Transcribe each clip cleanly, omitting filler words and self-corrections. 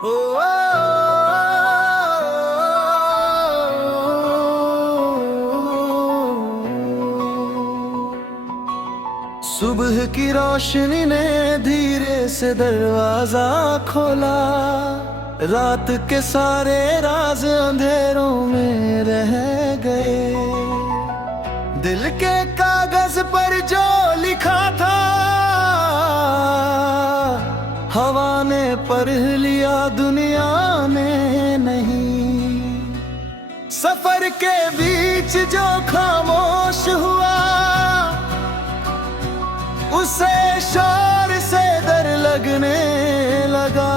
ओ, सुबह की रोशनी ने धीरे से दरवाजा खोला। रात के सारे राज अंधेरों में रह गए। दिल के कागज पर जो लिखा था हवा ने पढ़ लिया, दुनिया ने नहीं। सफर के बीच जो खामोश हुआ उसे शोर से डर लगने लगा।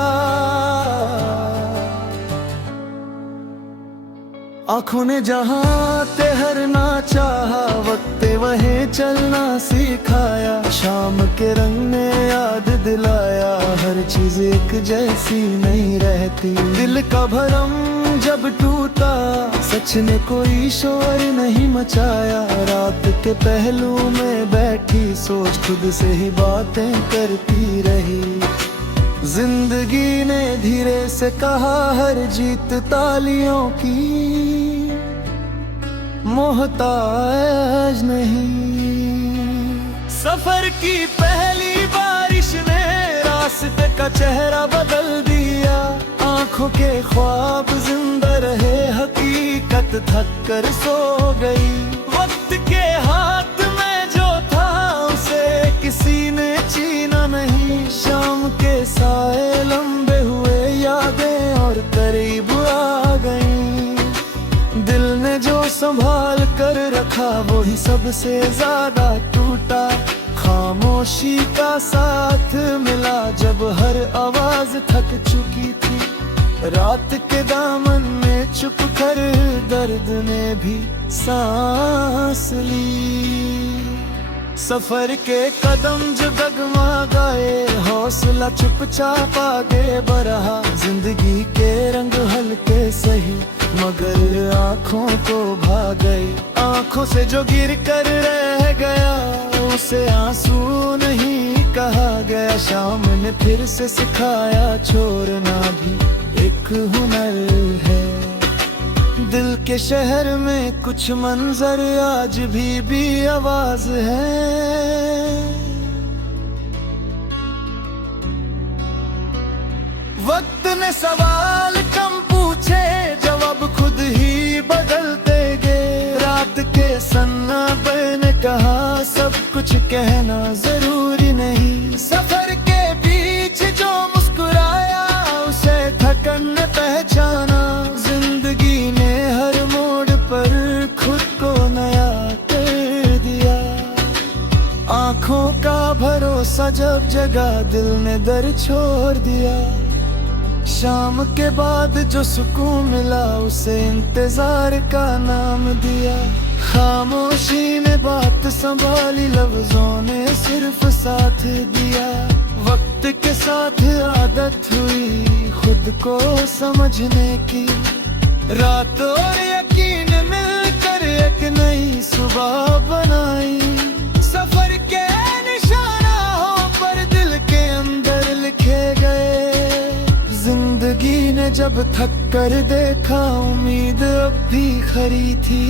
आँखों ने जहाँ ठहरना चाहा, वक्त वहीं चलना सिखाया। शाम के रंग ने याद दिलाया, हर चीज एक जैसी नहीं रहती। दिल का भरम जब टूटा, सच ने कोई शोर नहीं मचाया। रात के पहलू में बैठी सोच खुद से ही बातें करती रही। जिंदगी ने धीरे से कहा, हर जीत तालियों की मोहताज नहीं। सफर की पहली बारिश ने रास्ते का चेहरा बदल दिया। आंखों के ख्वाब जिंदा रहे, हकीकत थक कर सो गई। वक्त के हाथ में जो था उसे किसी ने छीना नहीं। शाम के साए लंबे हुए, यादें और करीब आ गईं। दिल ने जो संभाल कर रखा वही सबसे ज्यादा टूटा। खामोशी का साथ मिला जब हर आवाज थक चुकी थी। रात के दामन में छुप कर दर्द ने भी सांस ली। सफर के कदम जो डगमगाए, हौसला चुपचाप आगे बढ़ा। जिंदगी के रंग हल्के सही मगर आँखों को भा गई। आँखों से जो गिर कर रह गया उसे आंसू नहीं कहा गया। शाम ने फिर से सिखाया, छोड़ना भी एक हुनर है। दिल के शहर में कुछ मंजर आज भी आवाज है। वक्त ने सवाल कम पूछे, जवाब खुद ही बदलते गए। रात के सन्नाटे ने कहा, सब कुछ कहना जरूरी नहीं। सफर के बीच जो मुस्कुराया उसे थकन ने पहचाना। जिंदगी ने हर मोड़ पर खुद को नया कर दिया। आंखों का भरोसा जब जगा, दिल ने दर छोड़ दिया। शाम के बाद जो सुकून मिला उसे इंतजार का नाम दिया। खामोशी ने बात संभाली, लफ्जों ने सिर्फ साथ दिया। वक्त के साथ आदत हुई खुद को समझने की। रात और यकीन मिलकर एक नई सुबह बनाई। सफर के निशानों पर दिल के अंदर लिखे गए। जिंदगी ने जब थक कर देखा, उम्मीद अब भी खरी थी।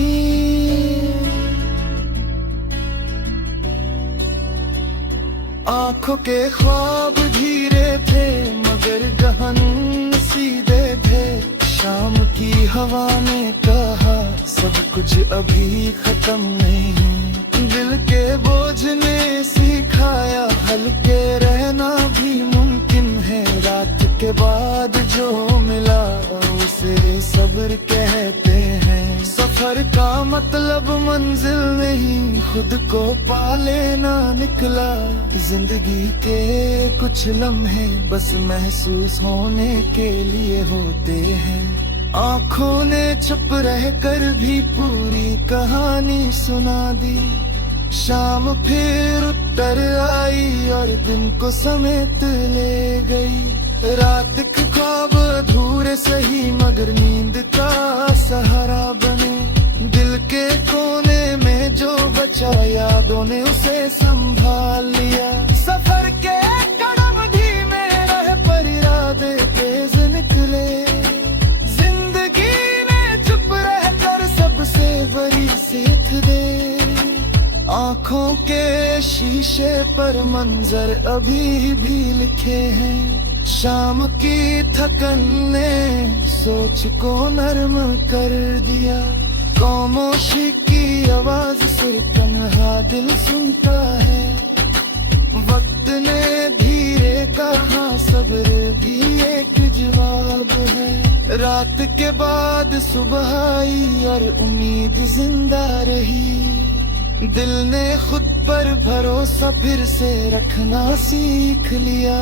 आंखों के ख्वाब धीरे थे मगर गहन सीधे थे। शाम की हवा ने कहा, सब कुछ अभी खत्म नहीं। दिल के बोझ ने सिखाया, हल्के रहना भी मुमकिन है। रात के बाद जो मिला उसे सब्र कहते हैं। सफर का मतलब मंजिल नहीं, खुद को पा लेना निकला। जिंदगी के कुछ लम्हे बस महसूस होने के लिए होते हैं। आँखों ने चुप रह कर भी पूरी कहानी सुना दी। शाम फिर उतर आई और दिन को समेत ले गई। रात के ख्वाब अधूरे सही मगर नींद का सहारा बने। दिल के कोने में जो बचा, यादों ने उसे संभाल लिया। सफर के कदम धीमे रहे पर इरादे तेज निकले। आँखों के शीशे पर मंजर अभी भी लिखे हैं। शाम की थकन ने सोच को नरम कर दिया। खामोशी की आवाज सिर्फ तन्हा दिल सुनता है। वक्त ने धीरे कहा सब्र भी एक जवाब है। रात के बाद सुबह आई और उम्मीद जिंदा रही। दिल ने खुद पर भरोसा फिर से रखना सीख लिया।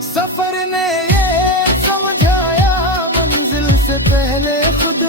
सफर ने ये समझाया मंजिल से पहले खुद